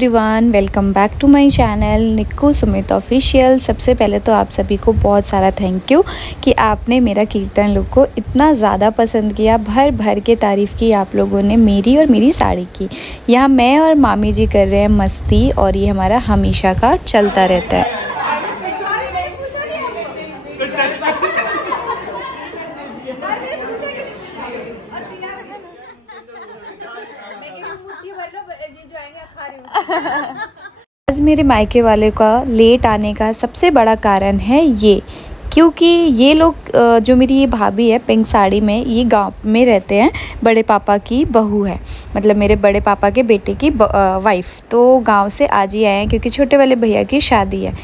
Everyone, welcome back to my channel Nikku Sumit official. सबसे पहले तो आप सभी को बहुत सारा थैंक यू कि आपने मेरा कीर्तन लुक को इतना ज़्यादा पसंद किया। भर भर के तारीफ़ की आप लोगों ने मेरी और मेरी साड़ी की। यहाँ मैं और मामी जी कर रहे हैं मस्ती और ये हमारा हमेशा का चलता रहता है। आज मेरे मायके वाले का लेट आने का सबसे बड़ा कारण है ये, क्योंकि ये लोग जो मेरी ये भाभी है पिंक साड़ी में, ये गांव में रहते हैं। बड़े पापा की बहू है, मतलब मेरे बड़े पापा के बेटे की वाइफ। तो गांव से आज ही आए हैं क्योंकि छोटे वाले भैया की शादी है।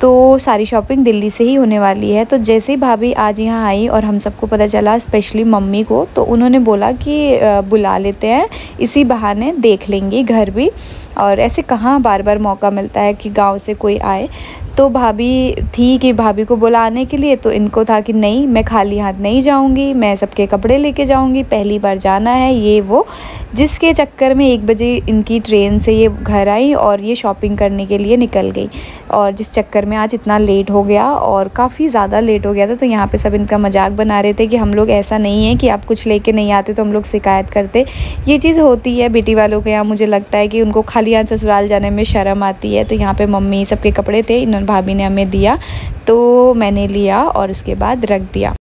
तो सारी शॉपिंग दिल्ली से ही होने वाली है। तो जैसे ही भाभी आज यहाँ आई और हम सबको पता चला, स्पेशली मम्मी को, तो उन्होंने बोला कि बुला लेते हैं, इसी बहाने देख लेंगे घर भी। और ऐसे कहाँ बार बार मौका मिलता है कि गांव से कोई आए। तो भाभी थी कि भाभी को बुलाने के लिए, तो इनको था कि नहीं, मैं खाली हाथ नहीं जाऊंगी, मैं सबके कपड़े लेके जाऊंगी, पहली बार जाना है ये वो। जिसके चक्कर में 1 बजे इनकी ट्रेन से ये घर आई और ये शॉपिंग करने के लिए निकल गई। और जिस चक्कर में आज इतना लेट हो गया और काफ़ी ज़्यादा लेट हो गया था। तो यहाँ पे सब इनका मजाक बना रहे थे कि हम लोग ऐसा नहीं है कि आप कुछ लेके नहीं आते तो हम लोग शिकायत करते। ये चीज़ होती है बेटी वालों के यहाँ। मुझे लगता है कि उनको खाली हाथ ससुराल जाने में शर्म आती है। तो यहाँ पे मम्मी सबके कपड़े थे, इन्होंने भाभी ने हमें दिया, तो मैंने लिया और उसके बाद रख दिया।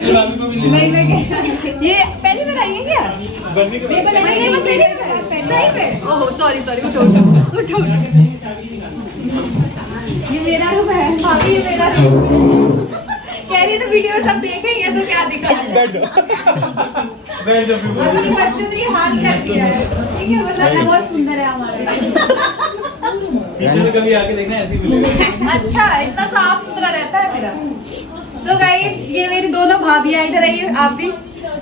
ये पहली बार आई है क्या? उठो। ये मेरा रूम है भाभी, ये मेरा रूम। कह रही है तो वीडियो में सब देखेंगे तो क्या दिखाया। बच्चों ने हाथ कर दिया है, ठीक है, मतलब बहुत सुंदर है हमारे। पीछे से कभी आके देखना, ऐसे ही मिलेगा। अच्छा, इतना साफ सुथरा रहता है मेरा। सो गाइस, ये मेरी दोनों भाभियां इधर आई है। आप भी,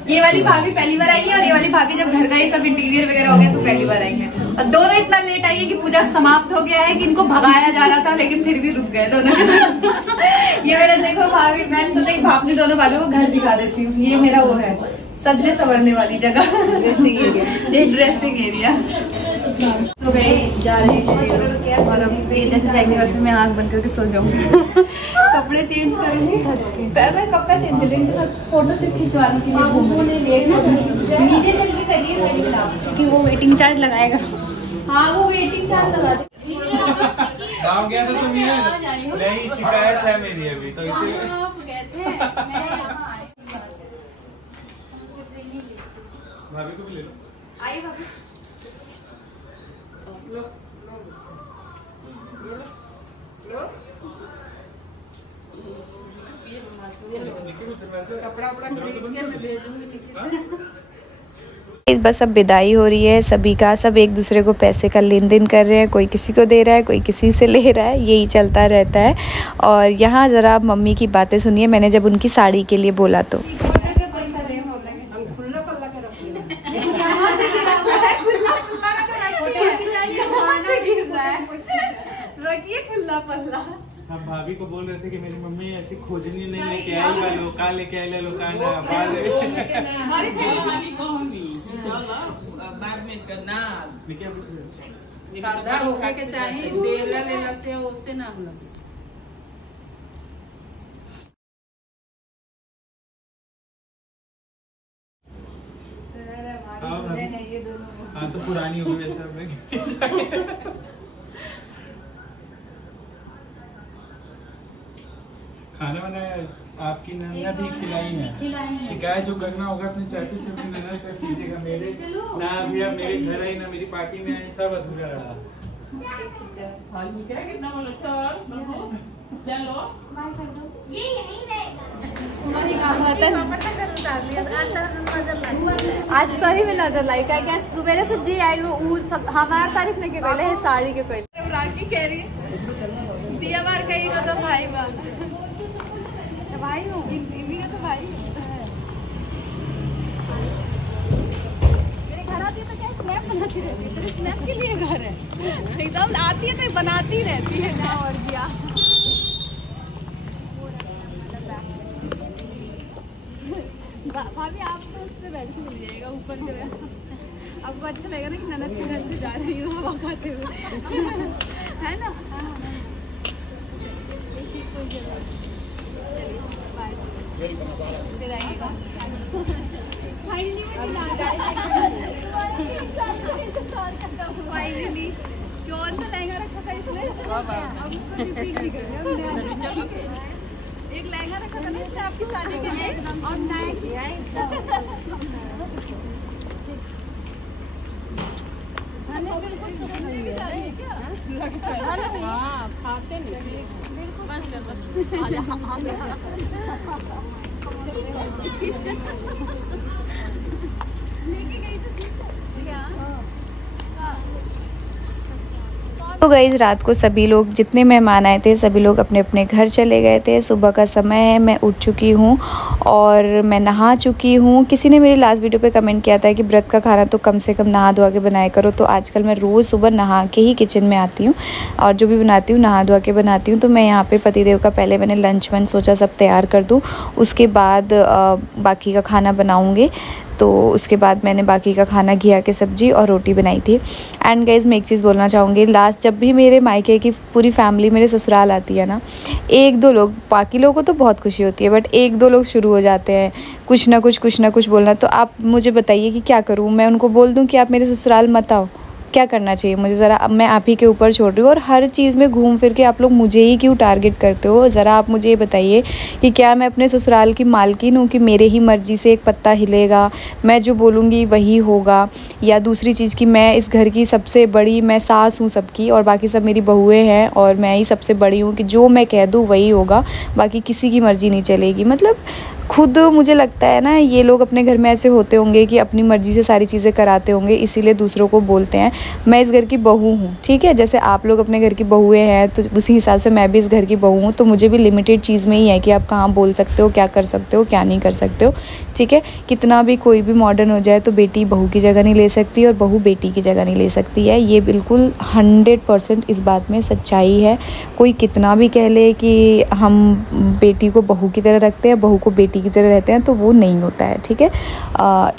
ये वाली भाभी पहली बार आई है और ये वाली भाभी जब घर का ये सब इंटीरियर वगैरह हो गया तो पहली बार आई है। और दोनों इतना लेट आई है कि पूजा समाप्त हो गया है कि इनको भगाया जा रहा था, लेकिन फिर भी रुक गए दोनों। ये मेरा देखो भाभी, मैंने सोचा अपनी दोनों भाभी को घर दिखा देती हूँ। ये मेरा वो है सजने संवरने वाली जगह, ड्रेसिंग एरिया। तो गाइस जा रहे हैं और अब ये जैसे जाएंगे वैसे मैं आँख बंद करके सो जाऊंगी। कपड़े चेंज करूंगी। मैं कब का चेंज कर लेंगे, फोटो सिर्फ खिंचवाने के लिए घूमूंगी। नीचे चल के करिए क्योंकि वो वेटिंग चार्ज लगाएगा। हाँ, वो वेटिंग चार्ज लगा गाँव गया था तुम? नहीं, शिकायत है मेरी अभी तो, इसीलिए भाभी को भी ले लो। आई भाभी, बस अब विदाई हो रही है सभी का। सब एक दूसरे को पैसे का लेन देन कर रहे हैं, कोई किसी को दे रहा है, कोई किसी से ले रहा है, यही चलता रहता है। और यहाँ ज़रा आप मम्मी की बातें सुनिए। मैंने जब उनकी साड़ी के लिए बोला तो रखिए खुला पल्ला। हम भाभी को बोल रहे थे कि मेरी मम्मी ऐसी खोजनी नहीं लेके आई, मैं लोका लेके आई, लोका हाँ तो पुरानी हो गई वैसे। खाना बनाया आपकी ननद ही खिलाई है। शिकायत जो करना होगा अपने चाची से अपनी ननद कर कीजिएगा। मेरे ना अभी आप मेरे घर आई ना मेरी पार्टी में आई, सब अधूरा रहा। आज सही में नजर लाई क्या सुबह से जी आई वो सब हमारी तारीफ नहीं के है साड़ी के पहले। राखी कह रही दिया बार कहीं का तो भाई बात भाई हूँ, तो भाई मेरे घर आती है तो क्या स्नैप बनाती रहती है, तेरे स्नैप के लिए घर है। एकदम आती है तो बनाती रहती है ना। और क्या भाभी, आपको उससे बैठ के मिल जाएगा ऊपर जो है। आपको अच्छा लगेगा ना कि ननद के घर से जा रही हूँ हवा खाते हुए, है ना? फिर आइएगा। फाइनली कौन सा लहंगा रखा था इसमें, अब उसको रिपीट भी कर दिया। एक लहंगा रखा था ना इससे आपकी शादी के लिए, और नया किया है खाते नहीं तो गाइज़ रात को सभी लोग जितने मेहमान आए थे सभी लोग अपने अपने घर चले गए थे। सुबह का समय है, मैं उठ चुकी हूँ और मैं नहा चुकी हूँ। किसी ने मेरी लास्ट वीडियो पे कमेंट किया था कि व्रत का खाना तो कम से कम नहा धोआ के बनाया करो, तो आजकल मैं रोज़ सुबह नहा के ही किचन में आती हूँ और जो भी बनाती हूँ नहा धोआ के बनाती हूँ। तो मैं यहाँ पर पतिदेव का पहले मैंने लंच वंच सोचा सब तैयार कर दूँ, उसके बाद बाकी का खाना बनाऊँगी। तो उसके बाद मैंने बाकी का खाना घिया के सब्ज़ी और रोटी बनाई थी। एंड गाइज़ मैं एक चीज़ बोलना चाहूँगी, लास्ट जब भी मेरे मायके की पूरी फैमिली मेरे ससुराल आती है ना, एक दो लोग, बाकी लोगों को तो बहुत खुशी होती है, बट एक दो लोग शुरू हो जाते हैं कुछ ना कुछ बोलना। तो आप मुझे बताइए कि क्या करूँ? मैं उनको बोल दूँ कि आप मेरे ससुराल मत आओ? क्या करना चाहिए मुझे? ज़रा अब मैं आप ही के ऊपर छोड़ रही हूँ और हर चीज़ में घूम फिर के आप लोग मुझे ही क्यों टारगेट करते हो? ज़रा आप मुझे ये बताइए कि क्या मैं अपने ससुराल की मालकिन हूँ कि मेरे ही मर्ज़ी से एक पत्ता हिलेगा, मैं जो बोलूँगी वही होगा? या दूसरी चीज़ कि मैं इस घर की सबसे बड़ी, मैं सास हूँ सबकी और बाकी सब मेरी बहुएँ हैं और मैं ही सबसे बड़ी हूँ कि जो मैं कह दूँ वही होगा, बाकी किसी की मर्ज़ी नहीं चलेगी? मतलब खुद मुझे लगता है ना ये लोग अपने घर में ऐसे होते होंगे कि अपनी मर्ज़ी से सारी चीज़ें कराते होंगे, इसीलिए दूसरों को बोलते हैं। मैं इस घर की बहू हूँ, ठीक है? जैसे आप लोग अपने घर की बहुएँ हैं तो उसी हिसाब से मैं भी इस घर की बहू हूँ, तो मुझे भी लिमिटेड चीज़ में ही है कि आप कहाँ बोल सकते हो, क्या कर सकते हो, क्या नहीं कर सकते हो, ठीक है? कितना भी कोई भी मॉडर्न हो जाए तो बेटी बहू की जगह नहीं ले सकती और बहू बेटी की जगह नहीं ले सकती है। ये बिल्कुल 100% इस बात में सच्चाई है। कोई कितना भी कह ले कि हम बेटी को बहू की तरह रखते हैं, बहू को बेटी की तरह रहते हैं, तो वो नहीं होता है, ठीक है?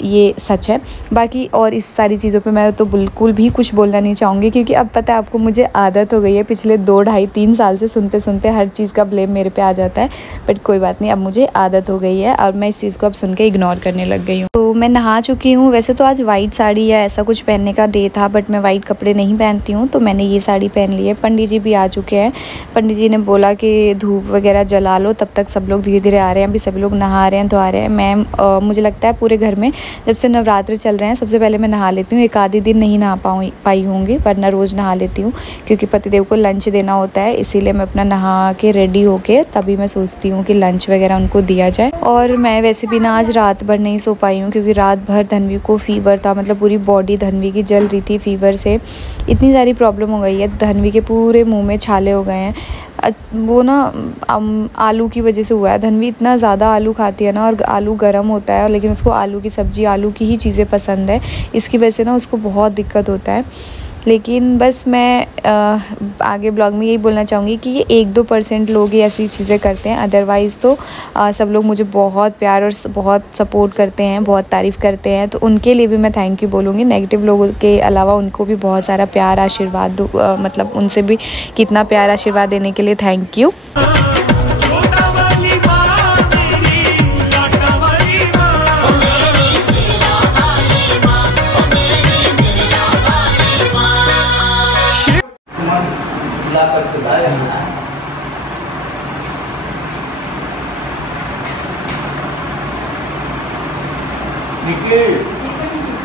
ये सच है। बाकी और इस सारी चीज़ों पे मैं तो बिल्कुल भी कुछ बोलना नहीं चाहूँगी, क्योंकि अब पता है आपको मुझे आदत हो गई है, पिछले 2 ढाई 3 साल से सुनते सुनते हर चीज़ का ब्लेम मेरे पे आ जाता है। बट कोई बात नहीं, अब मुझे आदत हो गई है और मैं इस चीज़ को अब सुन के इग्नोर करने लग गई हूँ। तो मैं नहा चुकी हूँ। वैसे तो आज वाइट साड़ी या ऐसा कुछ पहनने का डे था, बट मैं वाइट कपड़े नहीं पहनती हूँ, तो मैंने ये साड़ी पहन ली है। पंडित जी भी आ चुके हैं। पंडित जी ने बोला कि धूप वगैरह जला लो, तब तक सब लोग धीरे धीरे आ रहे हैं। अभी सभी लोग नहा रहे हैं, धो रहे हैं। मैं मुझे लगता है पूरे घर में जब से नवरात्र चल रहे हैं सबसे पहले मैं नहा लेती हूँ। एक आधी दिन नहीं नहा पाई होंगी, वरना रोज़ नहा लेती हूँ, क्योंकि पतिदेव को लंच देना होता है, इसीलिए मैं अपना नहा के रेडी होके तभी मैं सोचती हूँ कि लंच वगैरह उनको दिया जाए। और मैं वैसे भी ना आज रात भर नहीं सो पाई हूँ, क्योंकि रात भर धन्वी को फीवर था, मतलब पूरी बॉडी धन्वी की जल रही थी फीवर से। इतनी सारी प्रॉब्लम हो गई है, धन्वी के पूरे मुँह में छाले हो गए हैं। वो ना आलू की वजह से हुआ है। धन्वी इतना ज़्यादा आलू खाती है ना, और आलू गर्म होता है, लेकिन उसको आलू की सब्ज़ी, आलू की ही चीज़ें पसंद है, इसकी वजह से ना उसको बहुत दिक्कत होता है। लेकिन बस मैं आगे ब्लॉग में यही बोलना चाहूँगी कि ये 1-2% लोग ही ऐसी चीज़ें करते हैं, अदरवाइज़ तो सब लोग मुझे बहुत प्यार और बहुत सपोर्ट करते हैं, बहुत तारीफ़ करते हैं, तो उनके लिए भी मैं थैंक यू बोलूँगी। नेगेटिव लोगों के अलावा उनको भी बहुत सारा प्यार आशीर्वाद दो, मतलब उनसे भी कितना प्यार आशीर्वाद देने के लिए थैंक यू।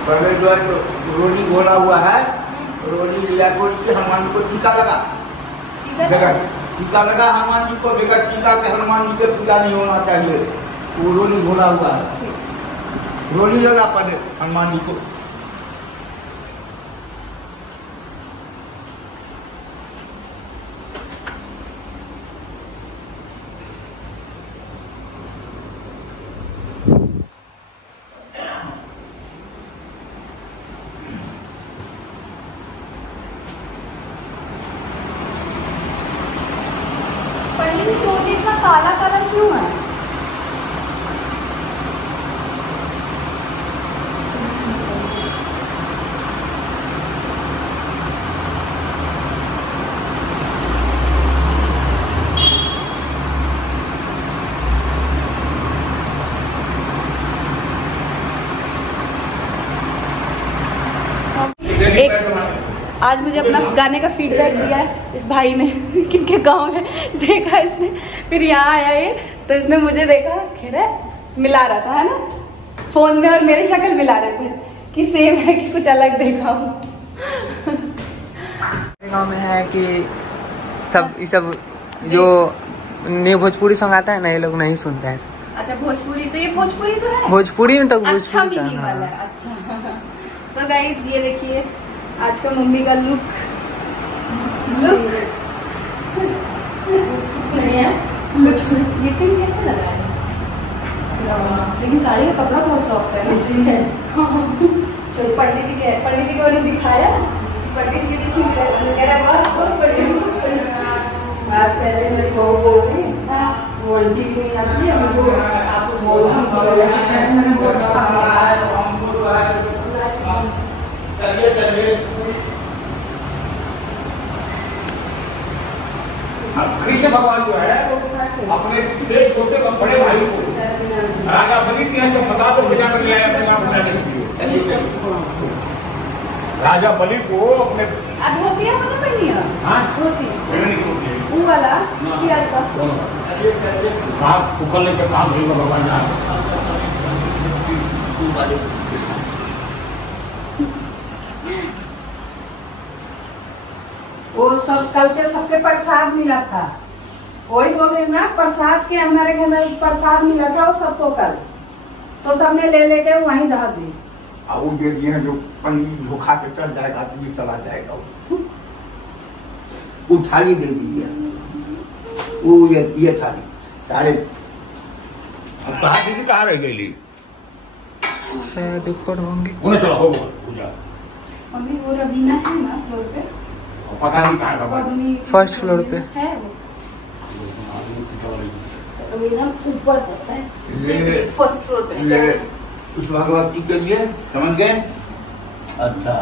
पहले जो है तो रोली घोला हुआ है, रोली लिया के हनुमान को टीका लगा, बगैर टीका लगा हनुमान जी को, बगैर टीका के हनुमान जी के पूजा नहीं होना चाहिए। वो रोली घोला हुआ है, रोली लगा पहले हनुमान जी को। रोटी का काला काला क्यों है? आज मुझे अपना गाने का फीडबैक दिया है इस भाई ने, किनके गांव में देखा इसने, फिर यहाँ आया ये तो इसने मुझे देखा, कह रहा है मिला रहा था है ना फोन में, और मेरी शक्ल मिला रहे थे कि सेम है कि कुछ अलग देखा हूँ। गाँव में है कि ये सब जो न्यू भोजपुरी सॉन्ग आता है ना, ये लोग नहीं सुनते हैं। अच्छा भोजपुरी, तो ये भोजपुरी तो है, भोजपुरी में तो अच्छा मीनिंग वाला है। अच्छा तो गाइस ये देखिए आज का मम्मी का लुक नहीं है, ये पिन कैसा लगा है, लेकिन साड़ी का कपड़ा बहुत सॉफ्ट है इसलिए। चलो पंडित जी के मैंने दिखाया, पंडित जी के देखिए बहुत बढ़िया। आज पहले मेरी बहू बोल रही वो आंटी नहीं आती है, आपको बोल कृष्ण भगवान जो है अपने छोटे बड़े भाई को राजा बलि सिंह से पता तो भेजा कर लिया अपने आप बनाने के लिए। राजा बलि को अपने धोती है मतलब पहनी है, हां धोती है वो वाला क्या था आप उखलने के काम भी भगवान जान। वो सब कल के सबके प्रसाद मिला था, वही बोले ना प्रसाद के हमारे घर में प्रसाद मिला था, वो सब तो कल तो सबने ले लेके वहीं धर दी। वो दे दिए हैं जो पंडित धोखा से चल जाएगा तो भी चला जाएगा, वो थाली दे दीजिए, वो ये थाली सारे दीदी कहाँ रह गई, शायद ऊपर होंगे। उन्हें चलो हो पूजा मम्मी वो रवीना है ना फ्लोर पे, पता नहीं कहाँ फर्स्ट फ्लोर पे है वो ऊपर फर्स्ट फ्लोर पे उस भगवती के लिए समझ गए। अच्छा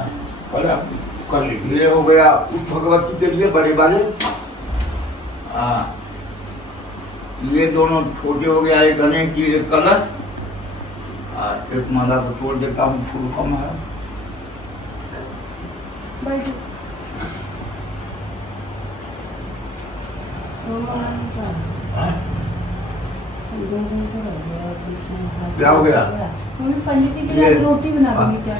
कर लीजिए, ये हो गया उस भगवती के लिए बड़े वाले। ये दोनों छोटे हो गया, एक गणेश जी एक कलश, एक माला को छोड़ देता हूँ, फूल कम है। क्या हो गया? पंडित जी के लिए रोटी बना दूंगी क्या?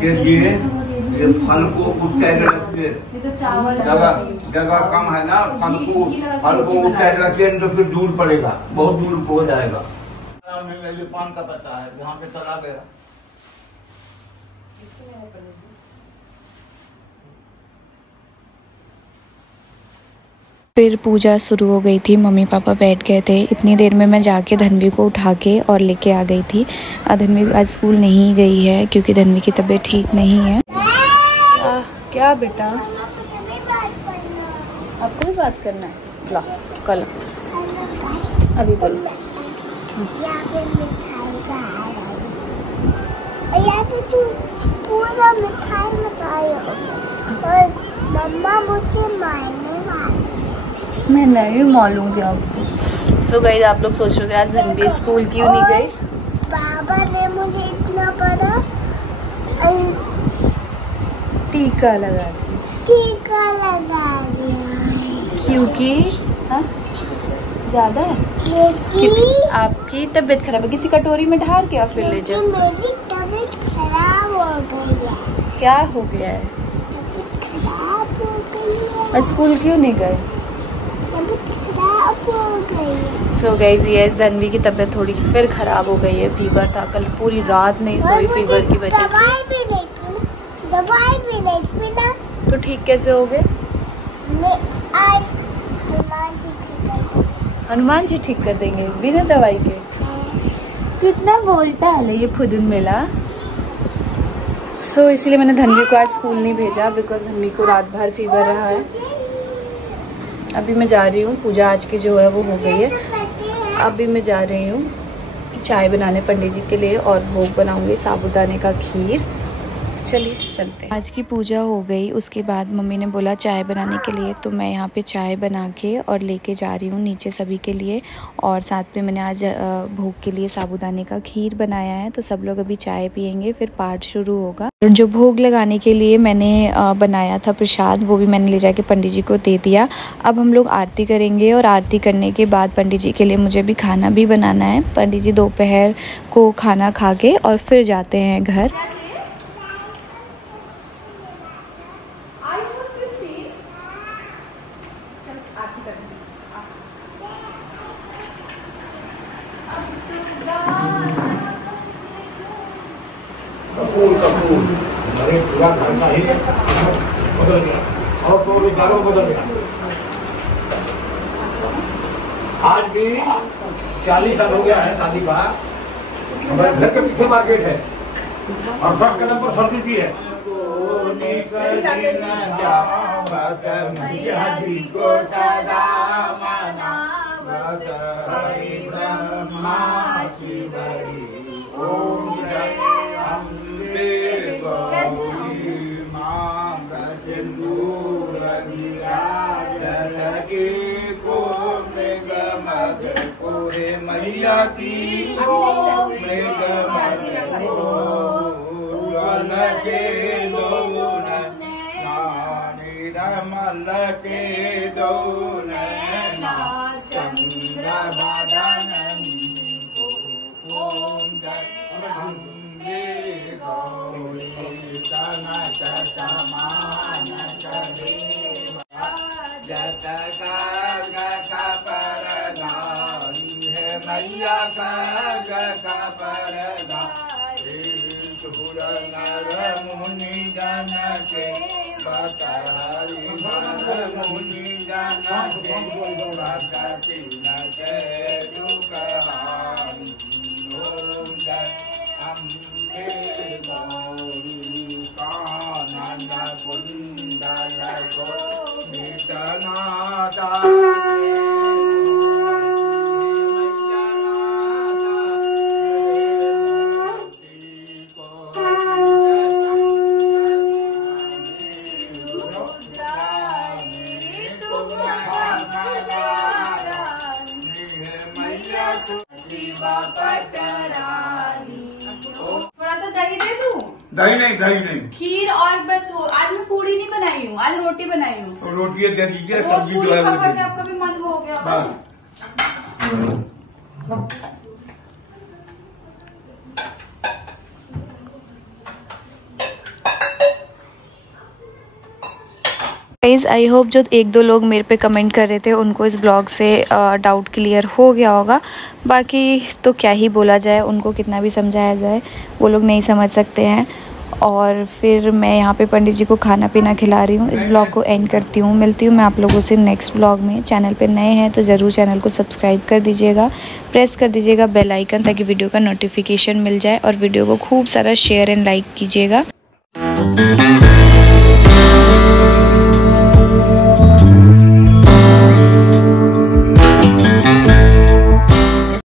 ये फल को उस साइड रखिए, ये तो चावल जगह कम है ना, फल को उस साइड रखिए तो फिर दूर पड़ेगा, बहुत दूर हो जाएगा। ये पान का पत्ता है, वहाँ पे चला गया। फिर पूजा शुरू हो गई थी, मम्मी पापा बैठ गए थे। इतनी देर में मैं जाके धन्वी को उठा के और लेके आ गई थी। धन्वी आज स्कूल नहीं गई है क्योंकि धन्वी की तबीयत ठीक नहीं है। क्या बेटा आपको भी बात करना है? ला कल अभी बोलो। पूरा मिठाई और मम्मा मुझे मारने वाली, मैं नहीं मालूंगी आपको। सो गाइस आप लोग सोच रहे हो आज धन्वी स्कूल क्यों नहीं गई? बाबा ने मुझे इतना बड़ा टीका लगा दिया क्योंकि ज्यादा है, क्योंकि आपकी तबीयत खराब है। किसी कटोरी में ढार के फिर ले जाओ। मेरी तबीयत खराब हो गई है। क्या हो गया है? तबीयत खराब हो गई है। और स्कूल क्यों नहीं गए? तबीयत खराब हो गई है। सो गाइस ये धन्वी की तबीयत थोड़ी फिर खराब हो गई है। फीवर था, कल पूरी रात नहीं सोई फीवर की वजह से। दवाई भी नहीं ना, तो ठीक कैसे हो गए? मैं आज हनुमान जी ठीक कर देंगे बिना दवाई के। तो इतना बोलता है ये फुदुन मेला। सो इसलिए मैंने धन्वी को आज स्कूल नहीं भेजा, बिकॉज धन्वी को रात भर फीवर रहा है। अभी मैं जा रही हूँ, पूजा आज की जो है वो हो गई है। अभी मैं जा रही हूँ चाय बनाने पंडित जी के लिए और भोग बनाऊंगी साबूदाने का खीर। चलिए चलते हैं। आज की पूजा हो गई, उसके बाद मम्मी ने बोला चाय बनाने के लिए, तो मैं यहाँ पे चाय बना के और लेके जा रही हूँ नीचे सभी के लिए। और साथ में मैंने आज भोग के लिए साबूदाने का खीर बनाया है, तो सब लोग अभी चाय पियेंगे, फिर पाठ शुरू होगा। जो भोग लगाने के लिए मैंने बनाया था प्रसाद, वो भी मैंने ले जाके पंडित जी को दे दिया। अब हम लोग आरती करेंगे और आरती करने के बाद पंडित जी के लिए मुझे भी खाना भी बनाना है। पंडित जी दोपहर को खाना खा के और फिर जाते हैं घर। अरे पूरा घर का ही बदल गया और तो विचारों बदल गया। आज भी 40 साल हो गया है शादी का। हमारे घर के पीछे मार्केट है और फर्स्ट कदम पर सर्दी भी है। मैया की रमल के दौन चंद्र बदन ओम जय गौरी कनक समान करे जत का परदाई है मैया का परदाई सुर नर मुनि जन के बतारी मुनि जन के बताती न के दुखहारी ओम जय अम्बे गौरी कानन कुंडल को नितनादा थोड़ा सा दही दे दूं? दही नहीं खीर और बस वो। आज मैं पूड़ी नहीं बनाई हूँ, आज रोटी बनाई हूँ। तो रोटी दे दीजिए, रोज सब्जी पूड़ी जो है खा वो खा दे के आपका भी मन हो गया होगा। गाइज़ आई होप जो 1-2 लोग मेरे पे कमेंट कर रहे थे उनको इस ब्लॉग से डाउट क्लियर हो गया होगा। बाकी तो क्या ही बोला जाए, उनको कितना भी समझाया जाए वो लोग नहीं समझ सकते हैं। और फिर मैं यहाँ पे पंडित जी को खाना पीना खिला रही हूँ। इस ब्लॉग को एंड करती हूँ। मिलती हूँ मैं आप लोगों से नेक्स्ट ब्लॉग में। चैनल पे नए हैं तो ज़रूर चैनल को सब्सक्राइब कर दीजिएगा, प्रेस कर दीजिएगा बेल आइकन, ताकि वीडियो का नोटिफिकेशन मिल जाए। और वीडियो को खूब सारा शेयर एंड लाइक कीजिएगा।